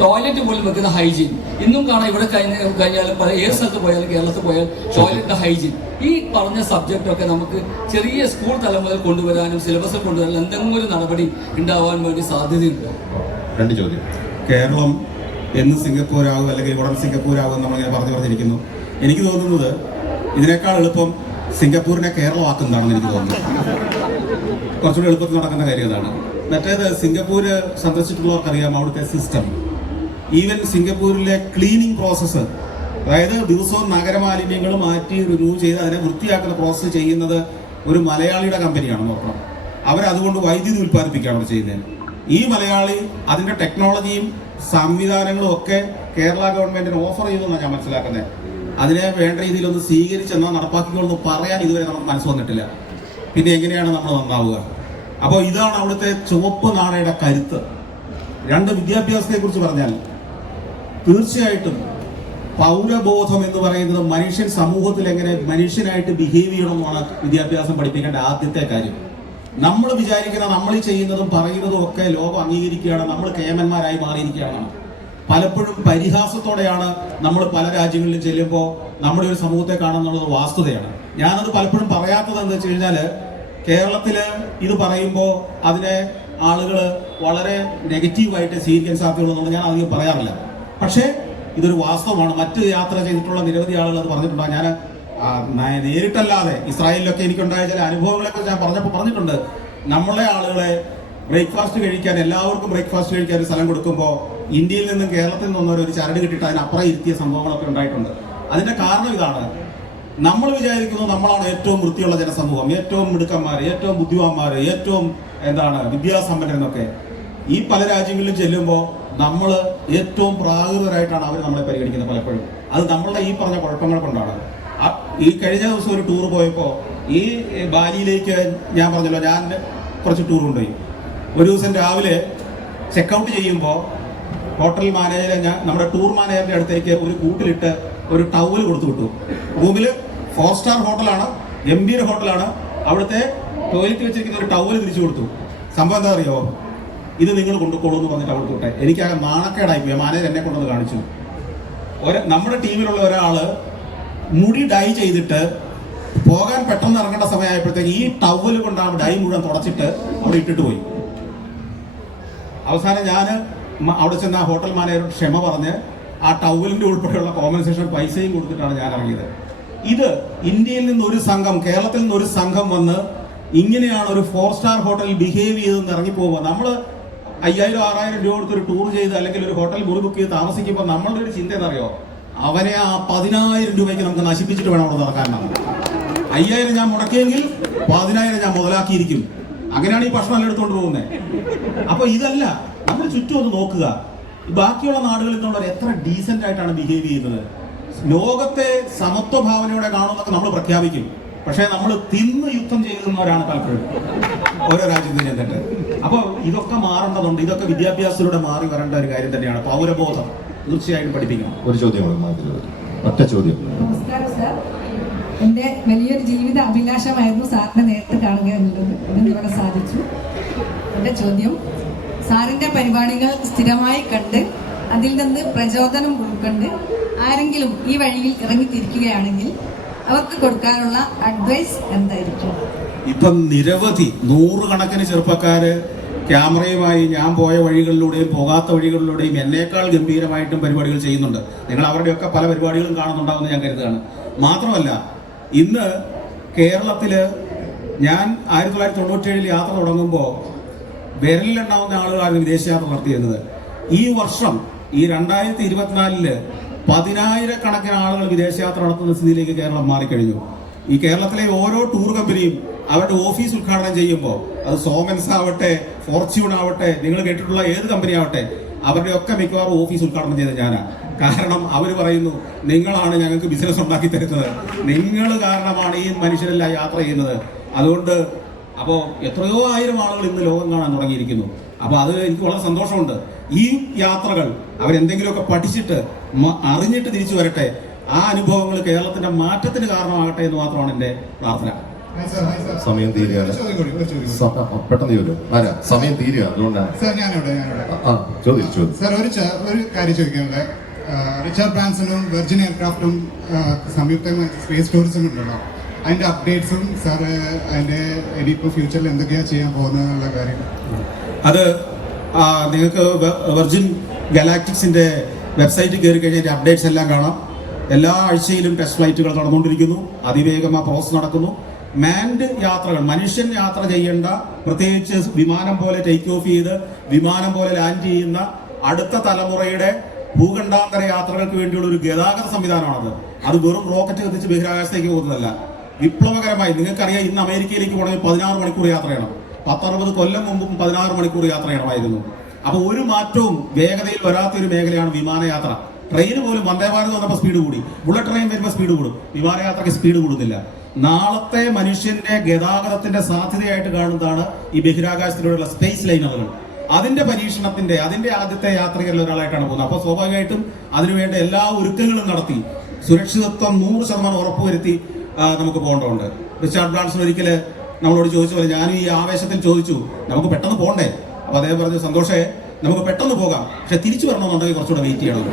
Toilet പോലും വെക്കുന്ന hygiene ഇന്നും കാണാം ഇവിടെ കഴിഞ്ഞ കഴിഞ്ഞാലും പല ഏത് സ്ഥലത്ത് പോയാലും കേരളത്തിൽ പോയാൽ ടോയ്ലറ്റ് ഹൈജീൻ ഈ പറഞ്ഞ സബ്ജക്റ്റ് ഒക്കെ നമുക്ക് ചെറിയ സ്കൂൾ തലം മുതൽ കൊണ്ടുവരാനും സിലബസ് കൊണ്ടുവരാനും എന്തെങ്കിലും ഒരു നടപടി ഉണ്ടാവാൻ വേണ്ടി സാധ്യതയുണ്ട്. രണ്ട് ചോദ്യം. കേരളം എന്ന് സിംഗപ്പൂരാകും അല്ലെങ്കിൽ ഉടൻ സിംഗപ്പൂരാകും നമ്മളിങ്ങനെ പറഞ്ഞു പറഞ്ഞിരിക്കുന്നു. എനിക്ക് തോന്നുന്നത് ഇതിനേക്കാൾ എളുപ്പം സിംഗപ്പൂരിനെ കേരളമാക്കുന്നതാണെന്ന് എനിക്ക് തോന്നുന്നു. കുറച്ചുകൂടി എളുപ്പത്തിൽ നടക്കുന്ന കാര്യം അതാണ്. മറ്റേത് സിംഗപ്പൂര് സന്ദർശിച്ചിട്ടുള്ളവർക്കറിയാം അവിടുത്തെ സിസ്റ്റം ഈവൻ സിംഗപ്പൂരിലെ ക്ലീനിങ് പ്രോസസ്സ് അതായത് ദിവസവും നഗരമാലിന്യങ്ങൾ മാറ്റി റിമൂവ് ചെയ്ത് അതിനെ വൃത്തിയാക്കുന്ന പ്രോസസ്സ് ചെയ്യുന്നത് ഒരു മലയാളിയുടെ കമ്പനിയാണ് നോക്കണം. അവരതുകൊണ്ട് വൈദ്യുതി ഉൽപ്പാദിപ്പിക്കുകയാണ് ചെയ്യുന്നത്. ഈ മലയാളി അതിന്റെ ടെക്നോളജിയും സംവിധാനങ്ങളും ഒക്കെ കേരള ഗവൺമെന്റിന് ഓഫർ ചെയ്തെന്നാണ് ഞാൻ മനസ്സിലാക്കുന്നത്. അതിനെ വേണ്ട രീതിയിലൊന്ന് സ്വീകരിച്ചെന്നാൽ നടപ്പാക്കിക്കൊള്ളെന്ന് പറയാൻ ഇതുവരെ നമുക്ക് മനസ്സ് വന്നിട്ടില്ല. പിന്നെ എങ്ങനെയാണ് നമ്മൾ നന്നാവുക? അപ്പോൾ ഇതാണ് അവിടുത്തെ ചുവപ്പ് നാണയുടെ കരുത്ത്. രണ്ട് വിദ്യാഭ്യാസത്തെ കുറിച്ച് പറഞ്ഞാൽ തീർച്ചയായിട്ടും പൗരബോധം എന്ന് പറയുന്നത് മനുഷ്യൻ സമൂഹത്തിൽ എങ്ങനെ മനുഷ്യനായിട്ട് ബിഹേവ് ചെയ്യണമെന്നാണ് വിദ്യാഭ്യാസം പഠിപ്പിക്കേണ്ട ആദ്യത്തെ കാര്യം. നമ്മൾ വിചാരിക്കുന്ന നമ്മൾ ചെയ്യുന്നതും പറയുന്നതും ഒക്കെ ലോകം അംഗീകരിക്കുകയാണ്. നമ്മൾ കേമന്മാരായി മാറിയിരിക്കുകയാണ്. പലപ്പോഴും പരിഹാസത്തോടെയാണ് നമ്മൾ പല രാജ്യങ്ങളിലും ചെല്ലുമ്പോൾ നമ്മുടെ ഒരു സമൂഹത്തെ കാണുന്നുള്ളത് വാസ്തുതയാണ്. ഞാനത് പലപ്പോഴും പറയാത്തത് എന്ന് വെച്ച് കഴിഞ്ഞാൽ കേരളത്തിൽ ഇത് പറയുമ്പോൾ അതിനെ ആളുകൾ വളരെ നെഗറ്റീവായിട്ട് സ്വീകരിക്കാൻ സാധ്യതയുള്ളതെന്ന് ഞാൻ അധികം പറയാറില്ല. പക്ഷേ ഇതൊരു വാസ്തവമാണ്. മറ്റ് യാത്ര ചെയ്തിട്ടുള്ള നിരവധി ആളുകൾ അത് പറഞ്ഞിട്ടുണ്ട്. ഞാൻ നേരിട്ടല്ലാതെ ഇസ്രായേലിലൊക്കെ എനിക്കുണ്ടായ ചില അനുഭവങ്ങളെ കുറിച്ച് ഞാൻ പറഞ്ഞപ്പോൾ പറഞ്ഞിട്ടുണ്ട്. നമ്മളെ ആളുകളെ ബ്രേക്ക്ഫാസ്റ്റ് കഴിക്കാൻ എല്ലാവർക്കും ബ്രേക്ക്ഫാസ്റ്റ് കഴിക്കാൻ സ്ഥലം കൊടുക്കുമ്പോൾ ഇന്ത്യയിൽ നിന്നും കേരളത്തിൽ നിന്നും ഒരു ചരട് കിട്ടിയിട്ട് അതിനപ്പുറം ഇരുത്തിയ സംഭവങ്ങളൊക്കെ ഉണ്ടായിട്ടുണ്ട്. അതിന്റെ കാരണം ഇതാണ്. നമ്മൾ വിചാരിക്കുന്നു നമ്മളാണ് ഏറ്റവും വൃത്തിയുള്ള ജനസമൂഹം ഏറ്റവും മിടുക്കന്മാർ ഏറ്റവും ബുദ്ധിമാന്മാർ ഏറ്റവും എന്താണ് വിദ്യാസമ്പന്നരെന്നൊക്കെ. ഈ പല രാജ്യങ്ങളിലും ചെല്ലുമ്പോൾ നമ്മൾ ഏറ്റവും പ്രാകൃതരായിട്ടാണ് അവർ നമ്മളെ പരിഗണിക്കുന്നത് പലപ്പോഴും. അത് നമ്മളുടെ ഈ പറഞ്ഞ കുഴപ്പങ്ങൾ കൊണ്ടാണ്. ഈ കഴിഞ്ഞ ദിവസം ഒരു ടൂർ പോയപ്പോൾ ഈ ബാലിയിലേക്ക് ഞാൻ പറഞ്ഞല്ലോ ഞാൻ കുറച്ച് ടൂർ കൊണ്ടുപോയി. ഒരു ദിവസം രാവിലെ ചെക്കൗട്ട് ചെയ്യുമ്പോൾ ഹോട്ടൽ മാനേജറെ ഞാൻ നമ്മുടെ ടൂർ മാനേജറിന്റെ അടുത്തേക്ക് ഒരു കൂട്ടിലിട്ട് ഒരു ടവൽ കൊടുത്തു വിട്ടു. റൂമിൽ ഫോർ സ്റ്റാർ ഹോട്ടലാണ് ഗംഭീര ഹോട്ടലാണ് അവിടുത്തെ ടോയ്ലറ്റ് വെച്ചിരിക്കുന്ന ഒരു ടവൽ തിരിച്ചു കൊടുത്തു. സംഭവം എന്താ അറിയോ? ഇത് നിങ്ങൾ കൊണ്ടുപോകൂ എന്ന് പറഞ്ഞിട്ട് അവിടെ തൊട്ടെ എനിക്ക് ആ നാണക്കേടായി പോയി. മാനേജർ എന്നെ കൊണ്ടുവന്ന് കാണിച്ചു. ഒരു നമ്മുടെ ടീമിലുള്ള ഒരാൾ മുടി ഡൈ ചെയ്തിട്ട് പോകാൻ പെട്ടെന്ന് ഇറങ്ങേണ്ട സമയമായപ്പോഴത്തേക്ക് ഈ ടവൽ കൊണ്ട് ആ ഡൈ മുഴുവൻ തുടച്ചിട്ട് അവിടെ ഇട്ടിട്ട് പോയി. അവസാനം ഞാൻ അവിടെ ചെന്ന് ആ ഹോട്ടൽ മാനേജറോട് ക്ഷമ പറഞ്ഞ് ആ ടവലിന്റെ ഉൾപ്പെടെയുള്ള കോമ്പൻസേഷൻ പൈസയും കൊടുത്തിട്ടാണ് ഞാൻ ഇറങ്ങിയത്. ഇത് ഇന്ത്യയിൽ നിന്ന് ഒരു സംഘം കേരളത്തിൽ നിന്ന് ഒരു സംഘം വന്ന് ഇങ്ങനെയാണ് ഒരു ഫോർ സ്റ്റാർ ഹോട്ടലിൽ ബിഹേവ് ചെയ്തെന്ന് ഇറങ്ങിപ്പോവുക. നമ്മൾ അയ്യായിരം ആറായിരം രൂപ കൊടുത്ത് ഒരു ടൂർ ചെയ്ത് അല്ലെങ്കിൽ ഒരു ഹോട്ടൽ മുറി ബുക്ക് ചെയ്ത് താമസിക്കുമ്പോൾ നമ്മളുടെ ഒരു ചിന്ത എന്നറിയോ അവനെ ആ പതിനായിരം രൂപയ്ക്ക് നമുക്ക് നശിപ്പിച്ചിട്ട് വേണം അവിടെ നടക്കാനാണ് അയ്യായിരം ഞാൻ മുടക്കിയെങ്കിൽ പതിനായിരം ഞാൻ മുതലാക്കിയിരിക്കും. അങ്ങനെയാണ് ഈ ഭക്ഷണം എടുത്തുകൊണ്ട് പോകുന്നത് അപ്പൊ ഇതല്ല നമ്മൾ ചുറ്റും ഒന്ന് നോക്കുക. ബാക്കിയുള്ള നാടുകളിൽ നിന്നുള്ളവർ എത്ര ഡീസെന്റ് ആയിട്ടാണ് ബിഹേവ് ചെയ്യുന്നത്? ലോകത്തെ സമത്വ ഭാവനയോടെ കാണുമെന്നൊക്കെ നമ്മൾ പ്രഖ്യാപിക്കും. പക്ഷേ നമ്മൾ തിന്ന് യുദ്ധം ചെയ്യുന്നവരാണ് പലപ്പോഴും ഓരോ രാജ്യത്തിന് ചെന്നിട്ട്. അപ്പോൾ ഇതൊക്കെ മാറേണ്ടതുണ്ട്. ഇതൊക്കെ വിദ്യാഭ്യാസത്തിലൂടെ മാറി വരേണ്ട ഒരു കാര്യം തന്നെയാണ് പൗരബോധം. തീർച്ചയായിട്ടും പഠിപ്പിക്കണം. ഒരു ചോദ്യം ഒറ്റ ചോദ്യം. നമസ്കാരം സാർ. എന്റെ വലിയൊരു ജീവിത അഭിലാഷമായിരുന്നു സാറിനെ നേരത്തെ കാണുക എന്നുള്ളത്. സാധിച്ചു. എന്റെ ചോദ്യം സാറിന്റെ പരിപാടികൾ സ്ഥിരമായി കണ്ട് അതിൽ നിന്ന് പ്രചോദനം ഉൾക്കൊണ്ട് ആരെങ്കിലും ഈ വഴിയിൽ ഇറങ്ങിത്തിരിക്കുകയാണെങ്കിൽ അവർക്ക് കൊടുക്കാനുള്ള അഡ്വൈസ് എന്തായിരിക്കും? ഇപ്പം നിരവധി നൂറുകണക്കിന് ചെറുപ്പക്കാര് ക്യാമറയുമായി ഞാൻ പോയ വഴികളിലൂടെയും പോകാത്ത വഴികളിലൂടെയും എന്നേക്കാൾ ഗംഭീരമായിട്ടും പരിപാടികൾ ചെയ്യുന്നുണ്ട്. നിങ്ങൾ അവരുടെയൊക്കെ പല പരിപാടികളും കാണുന്നുണ്ടാവുമെന്ന് ഞാൻ കരുതുകയാണ്. മാത്രമല്ല ഇന്ന് കേരളത്തിൽ ഞാൻ ആയിരത്തി തൊള്ളായിരത്തി തൊണ്ണൂറ്റേഴിൽ യാത്ര തുടങ്ങുമ്പോൾ വിരലിലുണ്ടാവുന്ന ആളുകളായിരുന്നു വിദേശയാത്ര നടത്തിയിരുന്നത്. ഈ വർഷം ഈ രണ്ടായിരത്തി ഇരുപത്തിനാലിൽ പതിനായിരക്കണക്കിന് ആളുകൾ വിദേശയാത്ര നടത്തുന്ന സ്ഥിതിയിലേക്ക് കേരളം മാറിക്കഴിഞ്ഞു. ഈ കേരളത്തിലെ ഓരോ ടൂർ കമ്പനിയും അവരുടെ ഓഫീസ് ഉദ്ഘാടനം ചെയ്യുമ്പോൾ അത് സോമൻസ് ആവട്ടെ ഫോർച്യൂൺ ആവട്ടെ നിങ്ങൾ കേട്ടിട്ടുള്ള ഏത് കമ്പനി ആവട്ടെ അവരുടെ ഒക്കെ മിക്കവാറും ഓഫീസ് ഉദ്ഘാടനം ചെയ്ത ഞാനാ. കാരണം അവർ പറയുന്നു നിങ്ങളാണ് ഞങ്ങൾക്ക് ബിസിനസ് ഉണ്ടാക്കി തരുന്നത്. നിങ്ങൾ കാരണമാണ് ഈ മനുഷ്യരെല്ലാം യാത്ര ചെയ്യുന്നത്. അതുകൊണ്ട് അപ്പോൾ എത്രയോ ആയിരം ആളുകൾ ഇന്ന് ലോകം കാണാൻ തുടങ്ങിയിരിക്കുന്നു. അപ്പോൾ അത് എനിക്ക് വളരെ സന്തോഷമുണ്ട്. ഈ യാത്രകൾ അവരെന്തെങ്കിലുമൊക്കെ പഠിച്ചിട്ട് അറിഞ്ഞിട്ട് തിരിച്ചു വരട്ടെ. ആ അനുഭവങ്ങൾ കേരളത്തിന്റെ മാറ്റത്തിന് കാരണമാകട്ടെ എന്ന് മാത്രമാണ് എന്റെ പ്രാർത്ഥന. സമയം തീരുകയാണ്. പെട്ടെന്ന് ചോദിക്കും. ആരാ? സമയം തീരുക അതുകൊണ്ടാണ് ചോദിച്ചു സാർ ഒരു ഒരു കാര്യം ചോദിക്കാനുണ്ട്. റിച്ചാർഡ് ബ്രാൻസണും വെർജിൻ എയർക്രാഫ്റ്റും സംയുക്തമായി സ്പേസ് ടൂറിസം ഉണ്ടല്ലോ. അതിന്റെ അപ്ഡേറ്റ്സും സാറ് അതിന്റെ ഇനിയിപ്പോൾ ഫ്യൂച്ചറിൽ എന്തൊക്കെയാ ചെയ്യാൻ പോകുന്നത് എന്നുള്ള കാര്യം. അത് നിങ്ങൾക്ക് വെർജിൻ ഗലാക്റ്റിക്സിന്റെ വെബ്സൈറ്റിൽ കയറി കഴിഞ്ഞാൽ അപ്ഡേറ്റ്സ് എല്ലാം കാണാം. എല്ലാ ആഴ്ചയിലും ടെസ്റ്റ് ഫ്ലൈറ്റുകൾ നടന്നുകൊണ്ടിരിക്കുന്നു. അതിവേഗം ആ പ്രോസസ് നടക്കുന്നു. മാൻഡ് യാത്രകൾ മനുഷ്യൻ യാത്ര ചെയ്യേണ്ട പ്രത്യേകിച്ച് വിമാനം പോലെ ടേക്ക് ഓഫ് ചെയ്ത് വിമാനം പോലെ ലാൻഡ് ചെയ്യുന്ന അടുത്ത തലമുറയുടെ ഭൂഖണ്ഡാന്തര യാത്രകൾക്ക് വേണ്ടിയുള്ള ഒരു ഗതാഗത സംവിധാനമാണത്. അത് വെറും റോക്കറ്റ് കത്തിച്ച് ബഹിരാകാശത്തേക്ക് പോകുന്നതല്ല. വിപ്ലവകരമായി നിങ്ങൾക്കറിയാം ഇന്ന് അമേരിക്കയിലേക്ക് പോകണമെങ്കിൽ പതിനാറ് മണിക്കൂർ യാത്ര ചെയ്യണം. പത്തറുപത് കൊല്ലം മുമ്പും പതിനാറ് മണിക്കൂർ യാത്ര ചെയ്യണമായിരുന്നു അപ്പൊ ഒരു മാറ്റവും വേഗതയിൽ വരാത്ത ഒരു മേഖലയാണ് വിമാനയാത്ര. ട്രെയിൻ പോലും വന്ദേ ഭാരത് വന്നപ്പോൾ സ്പീഡ് കൂടി. ബുള്ളറ്റ് ട്രെയിൻ വരുമ്പോൾ സ്പീഡ് കൂടും. വിമാനയാത്രയ്ക്ക് സ്പീഡ് കൂടുന്നില്ല. നാളത്തെ മനുഷ്യന്റെ ഗതാഗതത്തിന്റെ സാധ്യതയായിട്ട് കാണുന്നതാണ് ഈ ബഹിരാകാശത്തിലൂടെയുള്ള സ്പേസ് ലൈനറുകൾ അതിന്റെ പരീക്ഷണത്തിന്റെ അതിന്റെ ആദ്യത്തെ യാത്രികരിൽ ഒരാളായിട്ടാണ് പോകുന്നത്. അപ്പൊ സ്വാഭാവികമായിട്ടും അതിനുവേണ്ട എല്ലാ ഒരുക്കങ്ങളും നടത്തി സുരക്ഷിതത്വം നൂറ് ശതമാനം ഉറപ്പുവരുത്തി നമുക്ക് പോകേണ്ടതുണ്ട്. റിച്ചാർഡ് ബ്രാൻസൺ ഒരിക്കൽ നമ്മളോട് ചോദിച്ച പോലെ ഞാനും ഈ ആവേശത്തിൽ ചോദിച്ചു നമുക്ക് പെട്ടെന്ന് പോകണ്ടേ അപ്പൊ അദ്ദേഹം പറഞ്ഞു സന്തോഷേ നമുക്ക് പെട്ടെന്ന് പോകാം. പക്ഷെ തിരിച്ചു വരണമെന്നുണ്ടെങ്കിൽ കുറച്ചുകൂടെ വെയിറ്റ് ചെയ്യണം